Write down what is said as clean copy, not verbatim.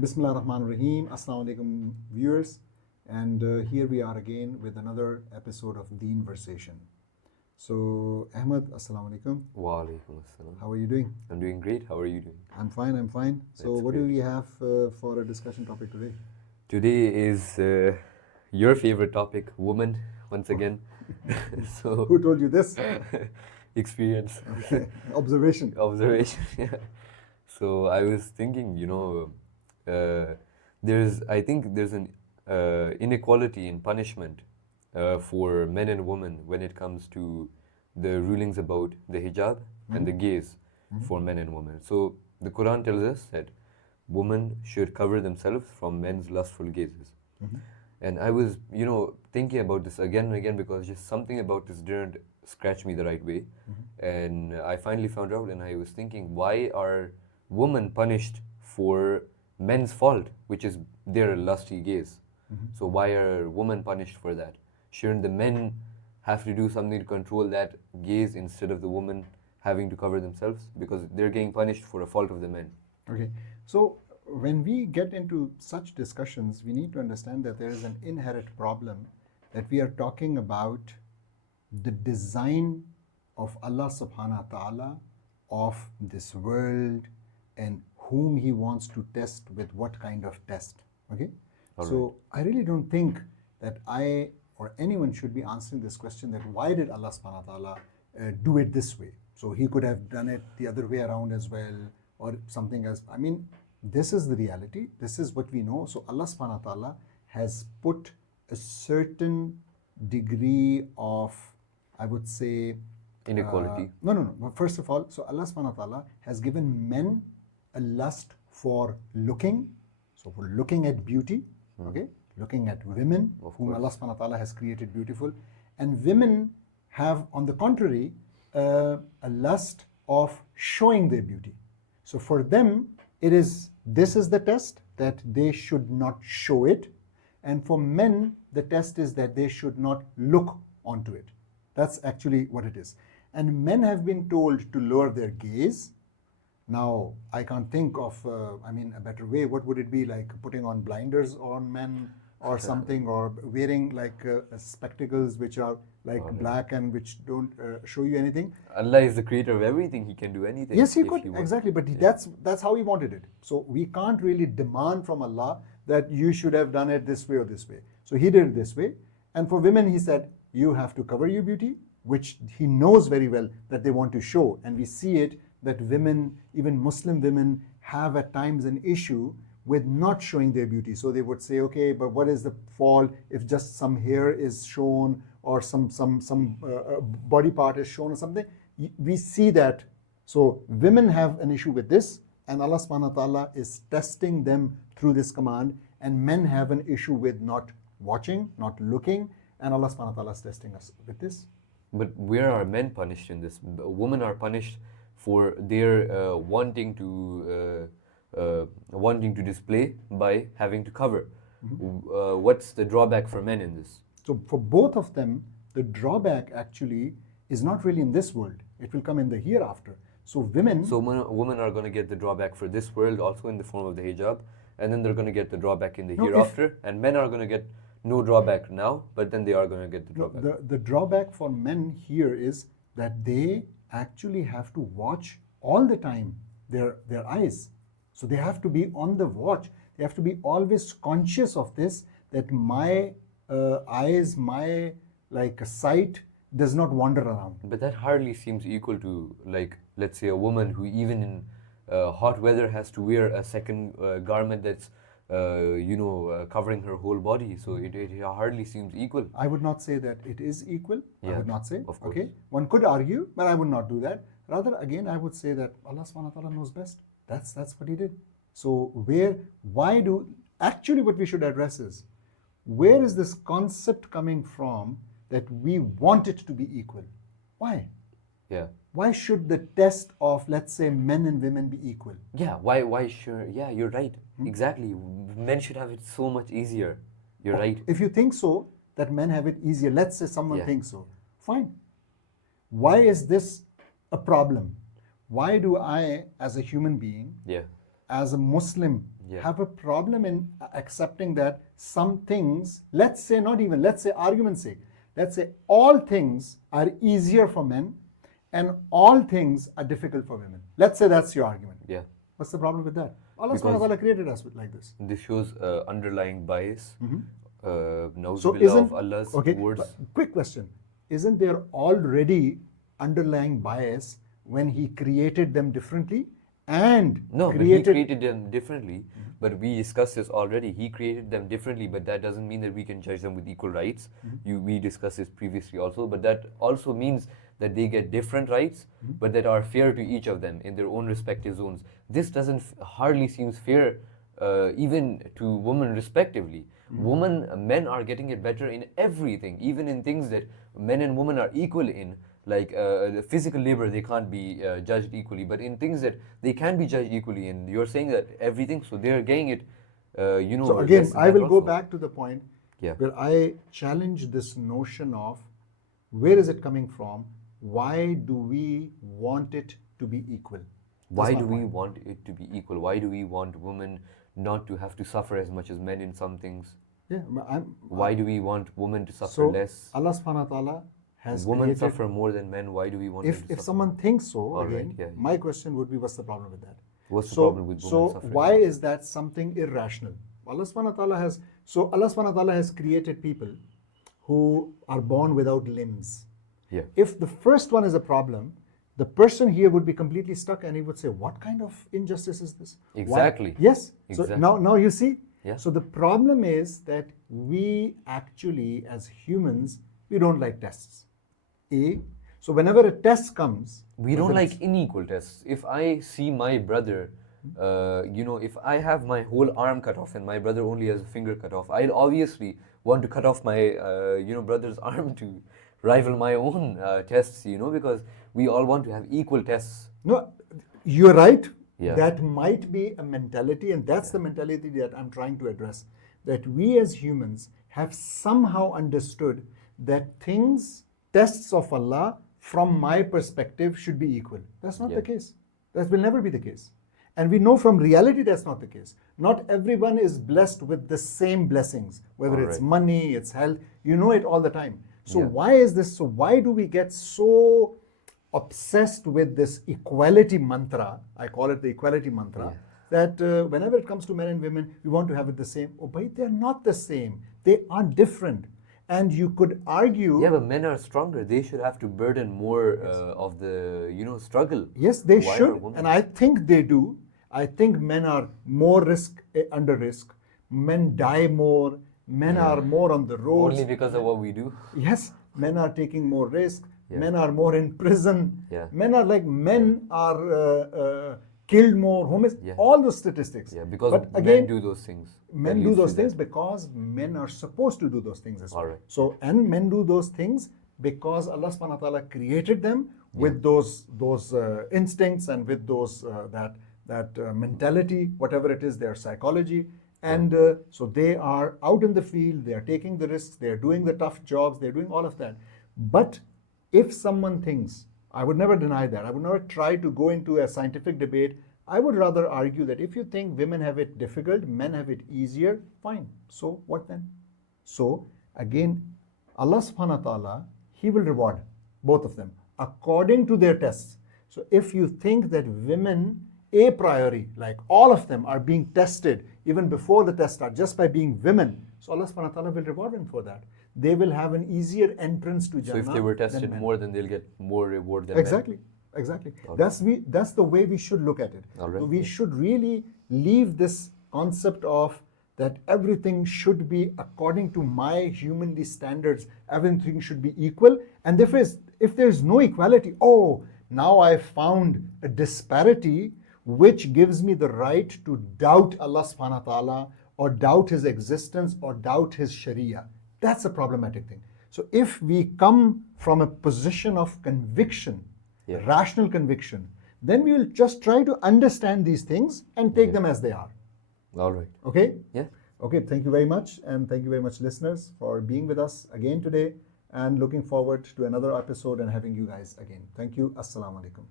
Bismillah ar-Rahman ar-Rahim. Assalamu alaikum viewers, and here we are again with another episode of Deenversation. So Ahmad, assalamu alaikum. Wa alaikum assalam. How are you doing? I'm doing great. How are you doing? I'm fine. So That's what do great. we have for a discussion topic today? Today is your favorite topic, woman, once again. So Who told you this? experience, Okay. Observation. observation. Yeah. So I was thinking, I think there's an inequality in punishment for men and women when it comes to the rulings about the hijab and the gaze for men and women. So the Quran tells us that women should cover themselves from men's lustful gazes. And I was, thinking about this again and again because just something about this didn't scratch me the right way. And I finally found out, and I was thinking, why are women punished for men's fault, which is their lusty gaze? So why are women punished for that? Shouldn't the men have to do something to control that gaze instead of the women having to cover themselves? Because they're getting punished for a fault of the men. Okay. So when we get into such discussions, we need to understand that there is an inherent problem that we are talking about the design of Allah subhanahu wa ta'ala of this world and whom He wants to test with what kind of test. Okay? So I really don't think that I or anyone should be answering this question that why did Allah subhanahu wa ta'ala do it this way? So He could have done it the other way around as well or something else. I mean, this is the reality. This is what we know. So Allah subhanahu wa ta'ala has put a certain degree of, I would say, Inequality. No. First of all, so Allah subhanahu wa ta'ala has given men a lust for looking. So for looking at beauty, okay? Looking at women, whom Allah subhanahu wa ta'ala has created beautiful. And women have, on the contrary, a lust of showing their beauty. So for them, this is the test, that they should not show it. And for men, the test is that they should not look onto it. That's actually what it is. And men have been told to lower their gaze. Now, I can't think of, a better way. What would it be, like putting on blinders on men or something, or wearing like spectacles which are like black and which don't show you anything? Allah is the creator of everything. He can do anything. Yes, He if could, wants. exactly. But that's how He wanted it. So we can't really demand from Allah that you should have done it this way or this way. So He did it this way. And for women, He said, you have to cover your beauty, which He knows very well that they want to show. And we see it that women, even Muslim women, have at times an issue with not showing their beauty. So they would say, okay, but what is the fault if just some hair is shown or some body part is shown or something? We see that. So women have an issue with this, and Allah subhanahu wa ta'ala is testing them through this command, and men have an issue with not watching, not looking, and Allah subhanahu wa ta'ala is testing us with this. But where are men punished in this? Women are punished for their wanting to display by having to cover. What's the drawback for men in this? So for both of them, the drawback actually is not really in this world. It will come in the hereafter. So women... So women are going to get the drawback for this world also in the form of the hijab, and then they're going to get the drawback in the hereafter, and men are going to get no drawback now, but then they are going to get the drawback. The drawback for men here is that they actually have to watch all the time their eyes. So they have to be on the watch. They have to be always conscious of this, that my eyes, my sight does not wander around. But that hardly seems equal to, like, let's say a woman who even in hot weather has to wear a second garment that's covering her whole body. So it hardly seems equal. I would not say that it is equal. Yeah, I would not say. of course. Okay. One could argue, but I would not do that. Rather, again, I would say that Allah subhanahu wa ta'ala knows best. That's what He did. So actually what we should address is, where is this concept coming from that we want it to be equal? Why? Yeah. Why should the test of, let's say, men and women be equal? Yeah, why sure? Yeah, you're right. Exactly. Men should have it so much easier. You're right. If you think so, that men have it easier, let's say someone Yeah. thinks so, fine. Why is this a problem? Why do I, as a human being, Yeah. as a Muslim have a problem in accepting that some things, let's say argument's sake, let's say all things are easier for men and all things are difficult for women. Let's say that's your argument. Yeah. What's the problem with that? Allah Because subhanahu wa ta'ala created us like this. This shows underlying bias. So of Allah's words. but quick question. Isn't there already underlying bias when He created them differently and No, but He created them differently. But we discussed this already. He created them differently, but that doesn't mean that we can judge them with equal rights. We discussed this previously also, but that also means that they get different rights, but that are fair to each of them in their own respective zones. This doesn't hardly seems fair even to women respectively. Men are getting it better in everything, even in things that men and women are equal in, like physical labor, they can't be judged equally, but in things that they can be judged equally in, you're saying that everything, so they're getting it, So again, I will go back to the point Yeah. where I challenge this notion of where is it coming from? Why do we want it to be equal? Why do we want it to be equal? Why do we want women not to have to suffer as much as men in some things? Yeah, Why do we want women to suffer so less? Allah subhanahu wa ta'ala has Women created, suffer more than men. Why do we want them to if suffer? someone thinks so, All right, again, yeah. my question would be, what's the problem with that? What's the problem with women So suffering? why is that something irrational? Allah subhanahu wa ta'ala has created people who are born without limbs. Yeah. If the first one is a problem, the person here would be completely stuck and he would say, what kind of injustice is this? Why? Exactly. Yes. Exactly. So now you see. Yeah. So the problem is that we actually, as humans, we don't like tests. So whenever a test comes, We don't like unequal tests. If I see my brother, if I have my whole arm cut off and my brother only has a finger cut off, I'll obviously want to cut off my, brother's arm to rival my own tests, because we all want to have equal tests. No, you're right. Yeah. That might be a mentality, and that's the mentality that I'm trying to address. That we as humans have somehow understood that tests of Allah, from my perspective, should be equal. That's not the case. That will never be the case. And we know from reality that's not the case. Not everyone is blessed with the same blessings, whether it's money, it's health. You know it all the time. So why is this? So why do we get so obsessed with this equality mantra? I call it the equality mantra. That whenever it comes to men and women, we want to have it the same. Oh, but they're not the same. They are different. And you could argue... Yeah, but men are stronger. They should have to burden more of the, struggle. Yes, they should. And I think they do. I think men are more under risk. Men die more. Men are more on the roads. Only because of what we do. Yes, men are taking more risk. Men are more in prison. Men are killed more, all those statistics. Yeah, because but men do those things. Men do those things because men are supposed to do those things as well. All right. So, and men do those things because Allah subhanahu wa ta'ala created them with those instincts and with those that mentality, whatever it is, their psychology. And so they are out in the field, they are taking the risks, they are doing the tough jobs, they're doing all of that. But if someone thinks, I would never deny that, I would never try to go into a scientific debate, I would rather argue that if you think women have it difficult, men have it easier, fine. So what then? So again, Allah subhanahu wa ta'ala, He will reward both of them according to their tests. So if you think that women a priori, like all of them are being tested even before the test starts, just by being women, so Allah subhanahu wa ta'ala will reward them for that. They will have an easier entrance to Jannah. So if they were tested more, then they'll get more reward than Exactly. That's the way we should look at it. So we should really leave this concept of that everything should be according to my humanly standards, everything should be equal. And if there's no equality, now I found a disparity which gives me the right to doubt Allah subhanahu wa ta'ala or doubt His existence or doubt His Sharia. That's a problematic thing. So if we come from a position of conviction, rational conviction, then we will just try to understand these things and take them as they are. All right. Okay? Yeah. Okay, thank you very much. And thank you very much, listeners, for being with us again today and looking forward to another episode and having you guys again. Thank you. Assalamu alaikum.